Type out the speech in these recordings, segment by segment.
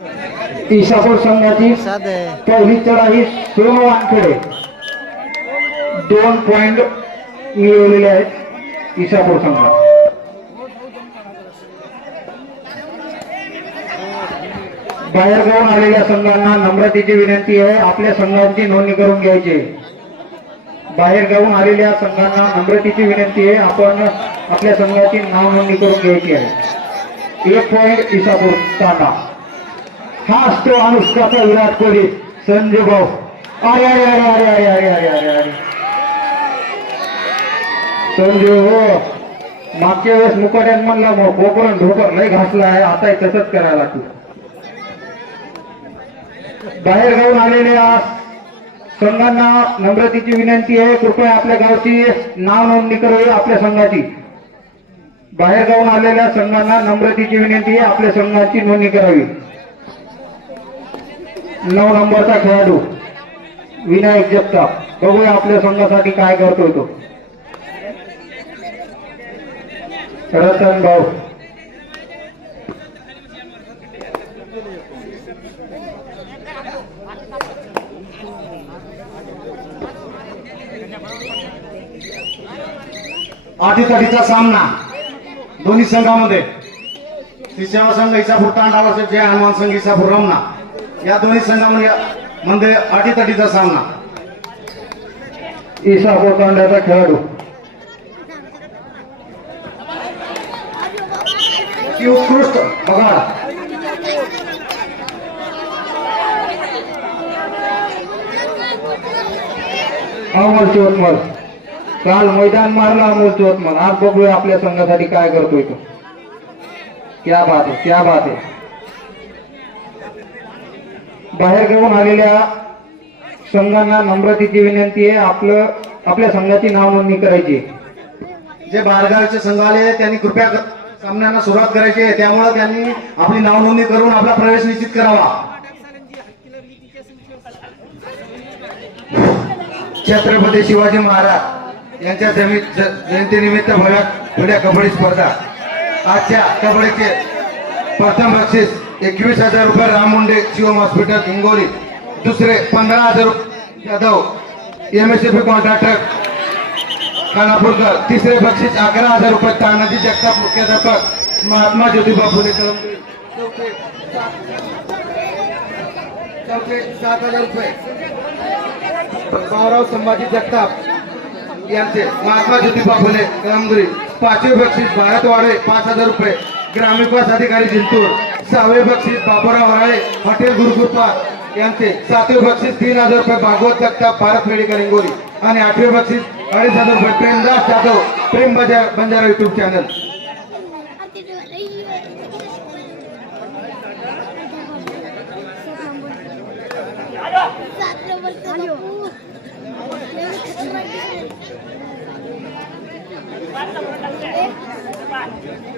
ईशापूर संघाची पहिली चढाई सोनू वानखेडे 2 पॉइंट मिळवलेले आहेत ईशापूर संघात. बाहेरगावून आलेल्या संघांना नम्रतेची विनंती आहे, आपल्या संघांची नोंदणी करून घ्यायची. बाहेरगावून आलेल्या संघांना नम्रतेची विनंती आहे, आपण आपल्या संघाची नाव नोंदणी करून घ्यायची आहे. 1 पॉइंट ईशापूर तांडा. हा असतो अनुष्काचा विराट कोहली. संजू भाऊ अरे अरे अरे अरे अरे अरे अरे अरे अरे संजू हो, मागच्या वेळेस मुकाट्यात म्हणला मग कोकरण ढोकर लय घासला आहे, आता तसंच करायला लागतो. बाहेर गावून आलेल्या संघांना नम्रतेची विनंती आहे, कृपया आपल्या गावची नाव नोंदणी करावी आपल्या संघाची. बाहेर गावून आलेल्या संघांना नम्रतेची विनंती आहे, आपल्या संघाची नोंदणी करावी. 9 नंबरचा खेळाडू विनायक जगताप, बघूया आपल्या संघासाठी काय करतोय तो. रतन भाऊ आठीतटीचा सामना दोन्ही संघामध्ये तिसरा संघ ईशापूर तांडा वर्सेस जय हनुमान संघ ईशापूर रमना, या दोन्ही संघामध्ये आठीतटीचा सामना. ईशापूर तांड्याचा खेळाडू उत्कृष्ट बघा अमोल चोतमल, काल मैदान मारला अमोल चोतमल, आज बघूया आपल्या संघासाठी काय करतोय तो. क्या बात आहे, क्या बात आहे. बाहेर घेऊन आलेल्या संघांना नम्रतेची विनंती आहे, आपल्या संघाची नाव नोंदणी करायची. जे बाहेरगावचे संघ आले त्यांनी कृपया सामन्यांना सुरुवात करायची आहे, त्यामुळे त्यांनी आपली नाव नोंदणी करून आपला प्रवेश निश्चित करावा. छत्रपती शिवाजी महाराज यांच्या जयंतीनिमित्त भव्य कबड्डी स्पर्धा. आजच्या कबड्डीचे प्रथम बक्षीस 21,000 रुपये राम मुंडे शिवम हॉस्पिटल हिंगोली. दुसरे 15,000 रुपये यादव MSFP कॉन्ट्रॅक्टर खानापूरकर. तिसरे बक्षीस 11,000 रुपये तानाजी जगताप मुख्याध्यापक महात्मा ज्योतिबा फुले कलमगिरी. चौथे 7,000 रुपये भाऊराव संभाजी जगताप यांचे महात्मा ज्योतिबा फुले कलमगिरी. पाचवे बक्षीस भारत वाडे 5,000 रुपये ग्रामविकास अधिकारी जिंतूर. 6वे बक्षीस बाबूराव हराळे हॉटेल गुरुकृपा यांचे. 7वे बक्षीस 3,000 रुपये भागवत जगताप भारत मेडिकल हिंगोली. आणि 8वे बक्षीस 2,500 रुपये Premdas Jadhav Prem Banjara YouTube channel.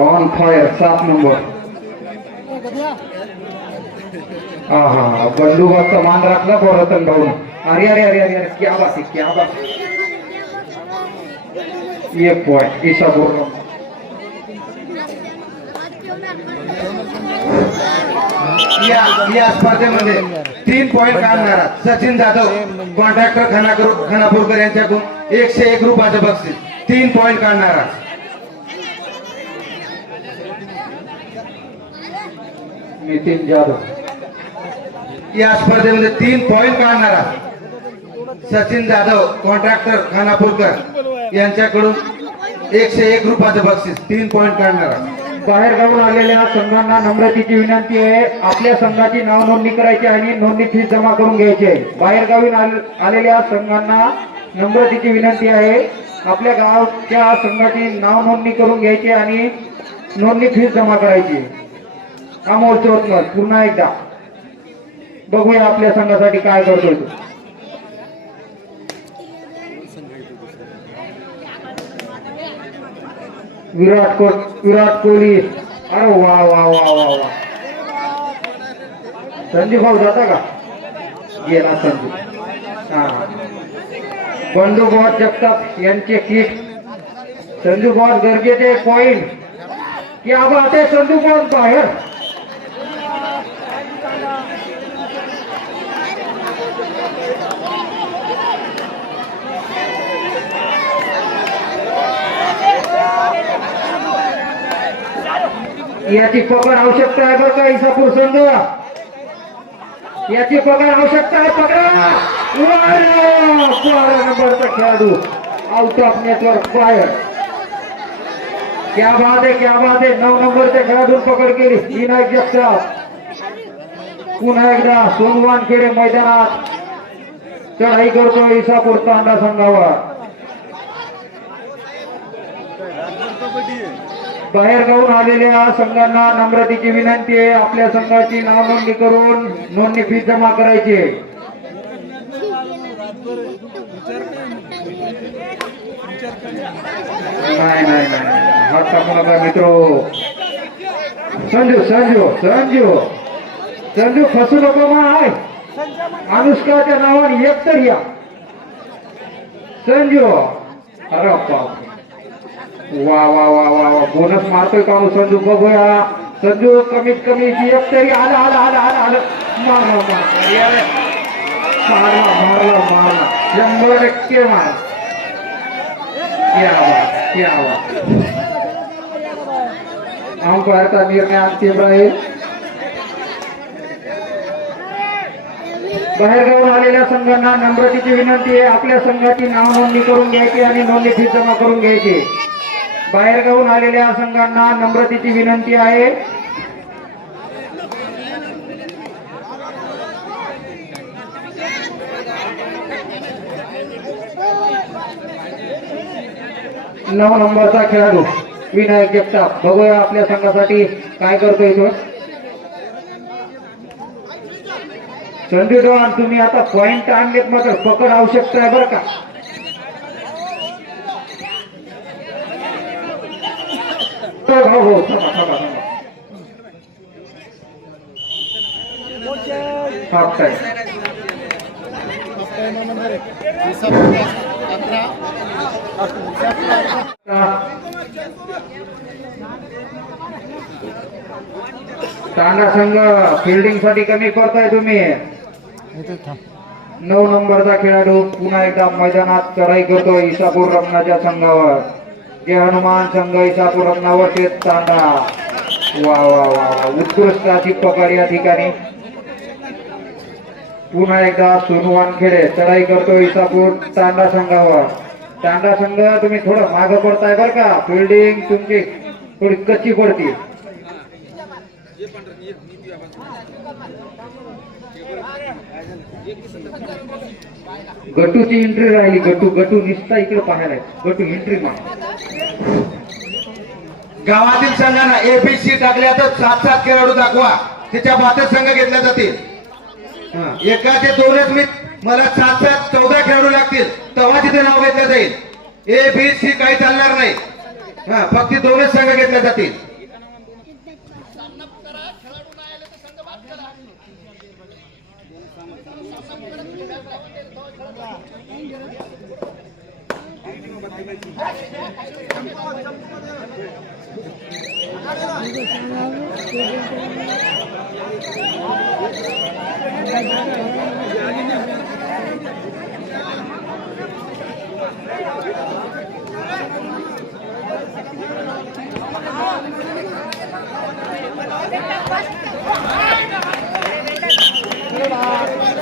On fire 7 number. हा बंडूबाचा मान राखला को रतन भाऊ. अरे अरे अरे अरे क्या बात है, क्या बात है. 1 पॉइंट ईशापूर. या स्पर्धेमध्ये 3 पॉइंट काढणारा सचिन जाधव कॉन्ट्रॅक्टर खानापूरकर यांच्याकडून 101 रुपयाचं बक्षीस. 3 पॉइंट काढणारा नितीन जाधव. या स्पर्धेमध्ये 3 पॉइंट काढणारा सचिन जाधव कॉन्ट्रॅक्टर खानापूरकर यांच्याकडून 101 रुपयाचं बक्षीस. 3 पॉइंट काढणारा. बाहेर गावून आलेल्या संघांना नम्रतेची विनंती आहे, आपल्या संघाची नाव नोंदणी करायची आणि नोंदणी फीस जमा करून घ्यायची आहे. बाहेर गावून आलेल्या संघांना नम्रतेची विनंती आहे, आपल्या गावच्या संघाची नाव नोंदणी करून घ्यायची आणि नोंदणी फीस जमा करायची. अमोल चोतमल पुन्हा एकदा बघूया आपल्या संघासाठी काय करतोय तो. विराट कोहली. अरे वा वा वा वा वा. संजू भाऊ जाता का? गेला संजू. हा बंडू बॉस जगताप यांचे किट. संजू बॉस गरजेचे पॉइंट. क्या बात आहे संजू बॉस बाहेर. याची पकड आवश्यकता आहे बरं का इसापूर संघ, याची पकड आवश्यकता आहे. पकडा 12 नंबरचा खेळाडू आउट ऑफ नेटवर्क फायर. क्या बात आहे, क्या बात आहे. 9 नंबरच्या खेळाडून पकड केली विनायक जगताप. पुन्हा एकदा सोनवानखेडे मैदानात चढाई करतो इसापूर तांडा संघावर. बाहेरगावून आलेल्या संघांना नम्रतेची विनंती आहे, आपल्या संघाची नाव नोंदणी करून नोंदणी फी जमा करायची. नाही नाही नाही हा चांगला मित्रो. संजू संजू संजू संजू फसू नको माय. अनुष्काच्या नावाने एक तर या संजू. अरे बाप, वा वा वा वा वा, बोनस मारतोय का हो संजू. बघूया संजू कमीत कमी एक तरी. आला आला आला आला आला. मारला मारला मारला मारला 100% मार. क्या बात, क्या बात. अंपायरचा निर्णय अंतिम राहील. बाहेरगावून आलेल्या संघांना नम्रतेची विनंती आहे, आपल्या संघाची नाव नोंदणी करून घ्यायची आणि नोंदणी फी जमा करून घ्यायची. बाहेरगावून आलेल्या संघांना नम्रतेची विनंती आहे. नऊ नंबरचा खेळाडू विनायक जगताप. बघूया आपल्या संघासाठी काय करतोय तो. संजू चव्हाण, तुम्ही आता पॉइंट आणलेत मात्र पकड आवश्यकता आहे बरं का. हो हो थांबा थांबा थांबा. Half time. तांडा संघ फिल्डिंग साठी कमी पडताय तुम्ही. 9 नंबरचा खेळाडू पुन्हा एकदा मैदानात चढाई करतो इसापूर रमणाच्या संघावर. जे हनुमान संघ इसापूर रमणावर ते तांडा. वा वा वा, उत्कृष्ट अशी पकड या ठिकाणी. पुन्हा एकदा सोनवानखेडे चढाई करतो इसापूर तांडा संघावर. तांडा संघ तुम्ही थोडं मागं पडताय बरं का. फिल्डिंग तुमची थोडी कच्ची पडती. गटूची एंट्री राहिली. गटू गटू निसता इकडे पाहायला. गटू एंट्री मार. गावातील संघांना एबीसी टाकल्या तर 7-7 खेळाडू दाखवा, त्याच्या बातच संघ घेतल्या जातील. एकाचे 2च मी मला 7-7 14 खेळाडू लागतील तेव्हा तिथे नाव घेतलं जाईल. एबीसी काही चालणार नाही. फक्त 2च संघ घेतल्या जातील.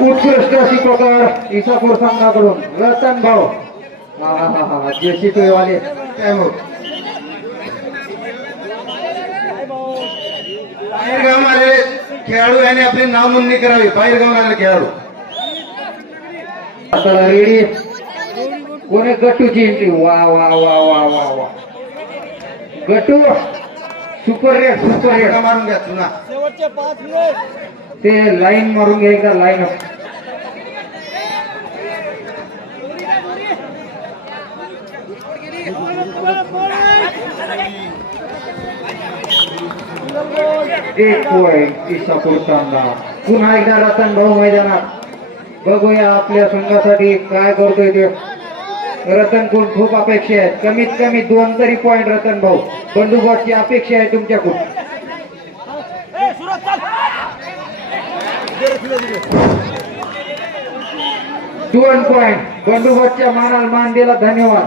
उत्कृष्ट अशी पकड इसापूर संघाकडून. रतन भाऊ हा हा हा जेसीपी वाले. बाहेरगावून आलेले खेळाडू याने आपली नाव नोंदणी करावी. बाहेरगावून आलेले खेळाडू आता रेडी. कोणी गटूची एंट्री. वा वा वा वा वा वा. गटू सुपर रेड सुपर रेड. मारून घ्या पुन्हा. ते लाईन मारून घ्या एकदा. Line up. एक पॉइंट इसापूर तांडा. पुन्हा एकदा रतन भाऊ मैदानात. बघूया आपल्या संघासाठी काय करतोय ते. रतन कोण खूप अपेक्षा आहेत. कमीत कमी 2 तरी पॉइंट रतन भाऊ. बंडूबाची अपेक्षा आहे तुमच्याकडून. 2 पॉइंट बंडूबाच्या मानाला मान दिला. धन्यवाद.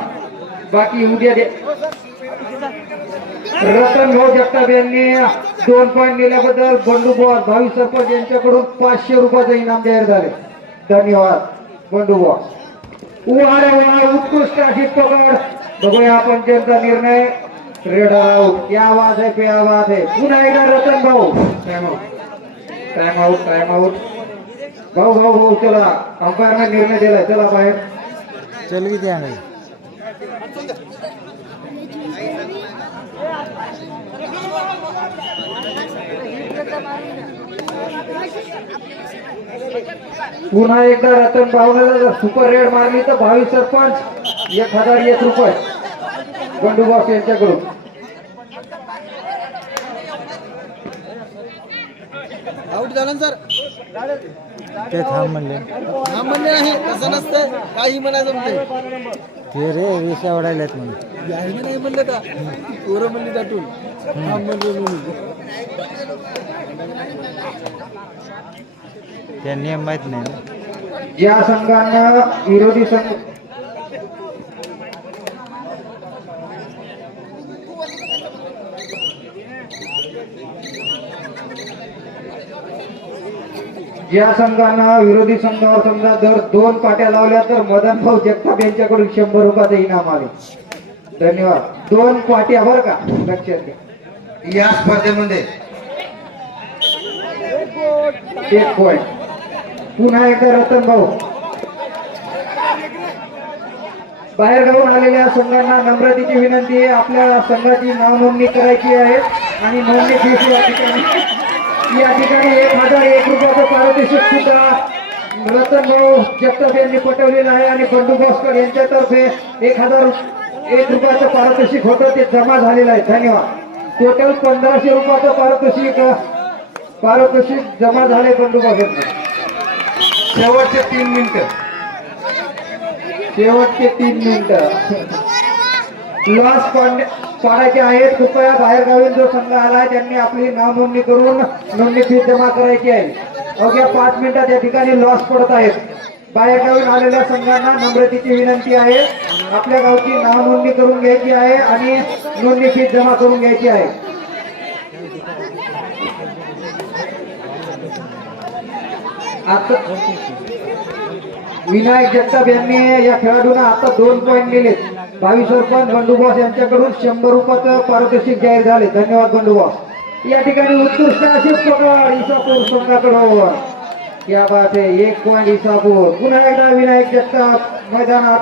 बाकी उद्या दे. रतन भाऊ जगताप यांनी 2 पॉईंट दिल्याबद्दल बंडू बॉस भावी सरपंच यांच्याकडून 500 रुपयाचं इनाम जाहीर झाले. धन्यवाद बंडू बॉस. उत्कृष्ट अशी पकड. बघूया पंचांचा निर्णय. Red out. क्या आवाज आहे पे आवाज आहे. पुन्हा एकदा रतन भाऊ. Time out. भाऊ भाऊ भाऊ चला. अंपायरने निर्णय दिलाय. चला बाहेर. चल की द्या नाही. पुन्हा एकदा रतन भाऊला जर सुपर रेड मारली तर भावी सरपंच 1001 रुपये बंडू बॉस यांच्याकडून. आउट झालं सर. ते थांब म्हणले नाही. तसं नसतं. काही म्हणायचं म्हणते ते रे रेषा ओढायलात म्हणून नाही म्हणलं का. पोरं म्हणली दाटून थांब म्हणले म्हणून. त्या नियम माहित नाही. ज्या संघानं विरोधी संघ ज्या संघानं विरोधी संघावर समजा जर 2 पाट्या लावल्या तर मदन भाऊ जगताप यांच्याकडून 100 रुपयाचं इनाम आले. धन्यवाद. 2 पाट्या बरं का लक्षात घ्या. या स्पर्धेमध्ये 1 पॉईंट. पुन्हा एकदा रतन भाऊ. बाहेर गावून आलेल्या संघांना नम्रतेची विनंती आहे. आपल्या संघाची नाव नोंदणी करायची आहे आणि नोंदणी फीस या ठिकाणी 1001 रुपयाचं पारितोषिक सुद्धा रतन भाऊ जगताप यांनी पटवलेलं आहे आणि बंडू बॉस्कर यांच्यातर्फे 1001 रुपयाचं पारितोषिक होतं ते जमा झालेलं आहे. धन्यवाद. टोटल 1500 रुपयाचं पारितोषिक जमा झाले बंडू बॉस्कर. शेवटचे 3 मिनिटं. शेवटचे 3 मिनिटं लॉस पाडायचे आहेत. कृपया बाहेरगावीन जो संघ आलाय त्यांनी आपली नाव नोंदणी करून नोंदणी फी जमा करायची आहे. अवघ्या 5 मिनिटात या ठिकाणी लॉस पडत आहेत. बाहेरगावीन आलेल्या संघांना नम्रतेची विनंती आहे. आपल्या गावची नाव नोंदणी करून घ्यायची आहे आणि नोंदणी फी जमा करून घ्यायची आहे. आता विनायक जगताप यांनी या खेळाडूंना आता 2 पॉईंट दिले. भावी सरपंच बंडू बॉस यांच्याकडून 100 रुपयाचं पारितोषिक जाहीर झाले. धन्यवाद बंडू बॉस. या ठिकाणी उत्कृष्ट अशीच पकड इसापूर संघाकडून. क्या बात आहे. 1 पॉईंट इसापूर. पुन्हा एकदा विनायक जगताप मैदानात.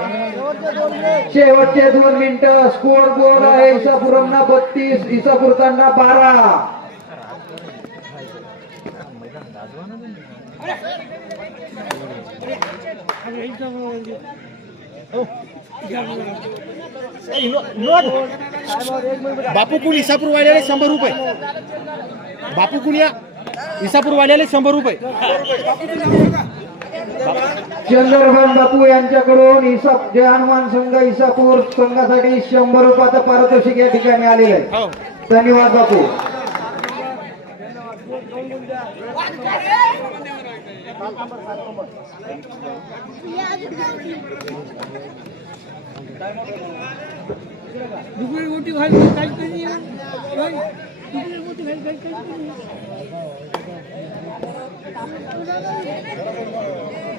शेवटचे 2 मिनिटं. स्कोर बोर्ड आहे इसापुरांना 32 इसापूरतांना 12. बापू कुण इसापूर वाल्याला 100 रुपये. बापू कुण या इसापूर वाल्याला 100 रुपये. चंद्रभान बापू यांच्याकडून जय हनुमान संघ इसापूर संघासाठी 100 रुपयाचं पारितोषिक या ठिकाणी आलेलं आहे. धन्यवाद बापू.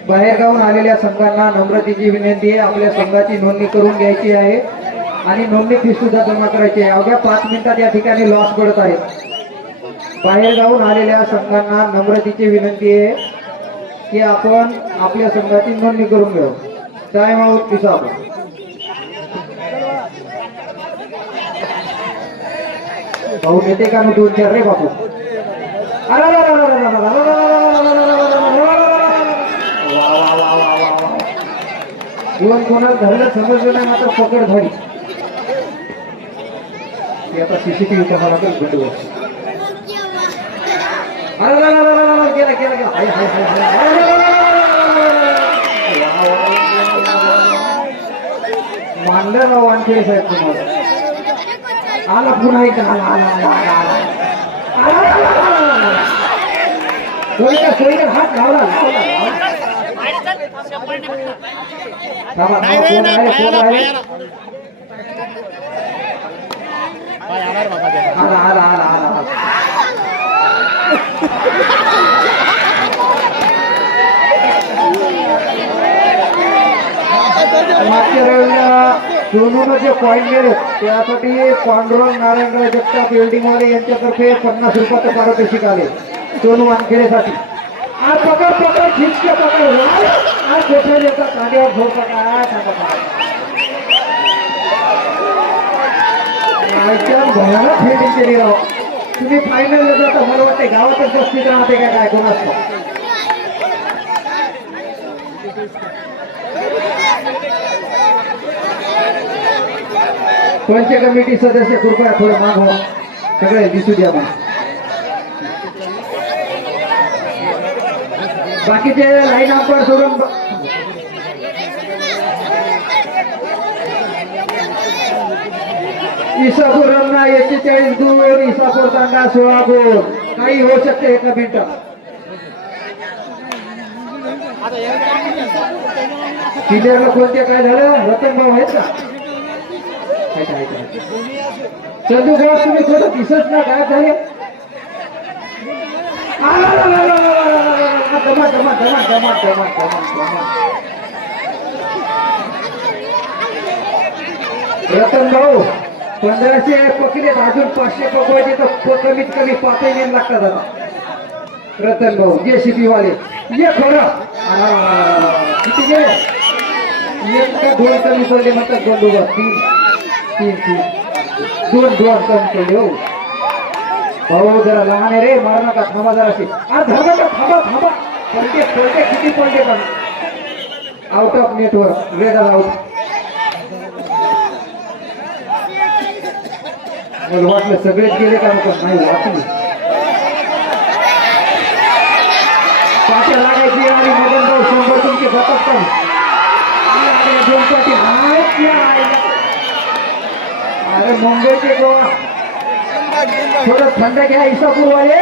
बाहेरगावून आलेल्या संघांना नम्रतेची विनंती आहे. आपल्या संघाची नोंदणी करून घ्यायची आहे आणि नोंदणी फी सुद्धा जमा करायची आहे. अवघ्या 5 मिनिटात या ठिकाणी लॉस पडत आहे. बाहेरगावून आलेल्या संघांना नम्रतेची विनंती आहे की आपण आपल्या संघाची नोंदणी करून घेऊ. Time out Isapur. भाऊ नेते का 2-4 रे बापू. दोन कोणाला धरलं समजलं नाही मात्र पकड झाली. आता सीसीटीव्ही तुम्हाला भेटू. गेला गेला गेला. मानलं ना वानखेडे साहेब तुम्हाला. आला पुन्हा एक आला सोयीकर हात लावला. काय आणार बाबा त्याचा. आला आला आला आला मागच्या वेळेला सोनूनं जे पॉईंट गेले त्यासाठी पांडुरंग नारायणराव जगताप बिल्डिंगवाले यांच्यातर्फे 50 रुपयाचं पारितोषिक आले सोनू वानखेडेसाठी. आज पकड पकड खिचके पकड आज कोठे येतात कांद्यावर झोपा काय सांगा भयानक फिल्डिंग केली राव. तुम्ही फायनल जाता मला वाटते गावातच बसतीत राहते काय कोण असतं. पंच कमिटी सदस्य कृपया थोडं मागवा सगळे दिसू द्या मग. बाकीचे लाईन आपण सोडून इसापूर रन्ना 41 गुण इसापूर तांडा 16 गुण. काही होऊ शकते एका मिनिटात. किल्ल्याला कोणते काय झालं रतन भाऊ आहेत का चंदू भाऊ तुम्ही थोडं दिसत ना काय झाले. रतन भाऊ 1500 पकडलेत अजून 500 पकवायचे तर कमीत कमी 5 महिने लागतात आता. रतन भाऊ JCB वाले ये खरं किती गेले एक का 2 कमी पडले म्हणतात बंदोबस्त 2 कमी पडले. हो भाऊ जरा लहान आहे रे मार नका थांबा जरा असे थांबा का थांबा पलटे किती पडले पण out of network red out. मला वाटलं सगळेच गेले का नाही वाचले. पाट्या लागायची आणि मदन भाऊ 100 तुमचे जातात पण 2 पाटी अरे मुंबईचे गोवा थोडं थंड घ्या इसापूर वाले.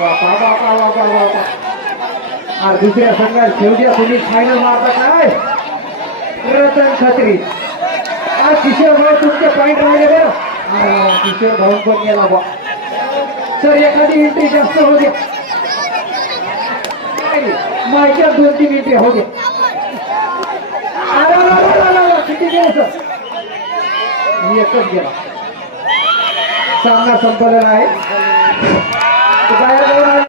बापा बापा बापा बापा अरे दुसऱ्या संघात शेवट्या तुम्ही फायनल मारता काय रतन खत्री. आज किशोर भाऊ तुमचे पॉईंट राहिले बरं. किशोर भाऊ पण गेला बा सर एखादी एंट्री जास्त होते माझ्या 2-3 एंट्री होते. किती गेले सर एकच गेला. सामना संपलेला आहे.